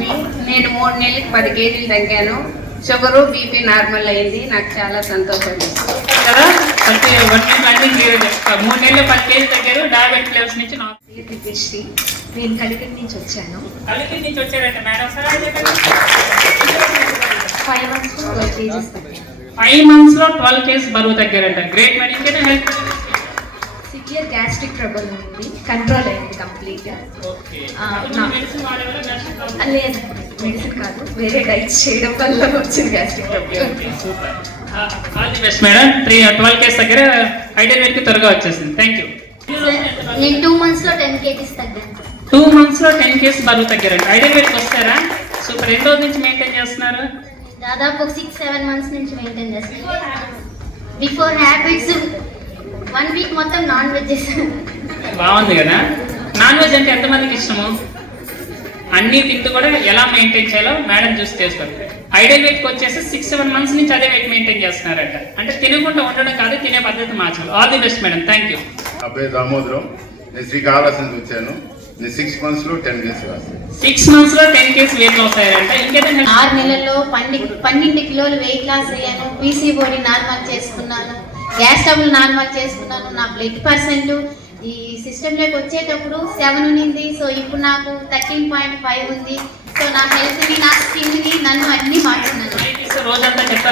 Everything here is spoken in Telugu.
లక్ష్మి. నేను 3 నెలలకి 10 కేజీలు తగ్గాను. షుగరు బీపీ నార్మల్ అయింది. నాకు చాలా సంతోషం కదా. అంటే 1 మంత్ అన్ని క్లియర్ చేస్తారు. 3 నెలలు 10 కేజీలు తగ్గారు. డయాబెటిక్ లెవెల్స్ నుంచి దివ్యశ్రీ. నేను కలికిరి నుంచి వచ్చాను. కలికిరి నుంచి వచ్చారంట మేడం. సార్ 5 months 12 kgs తగ్గాను. 5 months లో 12 కేజీస్ బరువు తగ్గారంట. Great madam. ఇంకేనా హెల్ప్? సివియర్ గ్యాస్ట్రిక్ ట్రబుల్ ఉంది, కంట్రోల్ అయింది కంప్లీట్ గా. లేదు మెడిసిన్ కాదు, వేరే డైట్స్ చేయడం వల్ల వచ్చింది gastric trouble. All the best madam. 12 kgs దగ్గర ఐడియల్ వెయిట్ కి త్వరగా వచ్చేసింది. Thank you. నేను 2 months లో 10 kgs తగ్గాను. 2 months లో 10 కేజీస్ బరువు తగ్గారంట. ఐడియల్ వెయిట్ వస్తారా? సూపర్. ఎన్ని రోజుల నుంచి మెయింటైన్ చేస్తున్నారు? దాదాపు 6-7 months నుంచి మెయింటైన్ చేస్తాను. బిఫోర్ హ్యాబిట్స్ 1 week మొత్తం నాన్ వెజ్ చేశాను. బాగుంది కదా. నాన్ వెజ్ అంటే ఎంతమందికి ఇష్టము? అన్ని తింటూ కూడా ఎలా మెయింటైన్ చేయాలో మేడం చూసి చేస్తారు. ఐడియల్ వెయిట్కి వచ్చేసి 6-7 months నుంచి అదే వెయిట్ మెయింటైన్ చేస్తున్నారంట. అంటే తినకుండా ఉండడం కాదు, తినే పద్ధతి మార్చాలి. All the best madam. Thank you. నా పేరు దామోదరం. నేను శ్రీకాళహస్తి నుంచి వచ్చాను. నేను 6 months లో 10 కేజీస్ రాస్తాను. 6 months లో 10 కేజీస్ వెయిట్ లాస్ అయ్యారంట. ఇంకేదైనా 6 నెలల్లో 12 కిలోలు వెయిట్ లాస్ అయ్యాను. పీసీఓడి నార్మల్ చేసుకున్నాను, గ్యాస్ ట్రబుల్ నార్మల్ చేసుకున్నాను. నా బ్లడ్ పర్సెంట్ ఈ సిస్టంలోకి వచ్చేటప్పుడు 7 ఉన్నింది. సో ఇప్పుడు నాకు 13.5 ఉంది. సో నా హెల్త్ని, నా స్కిన్ని, నన్ను అన్ని మార్చున్నాను. రోజంతా చెప్తారు.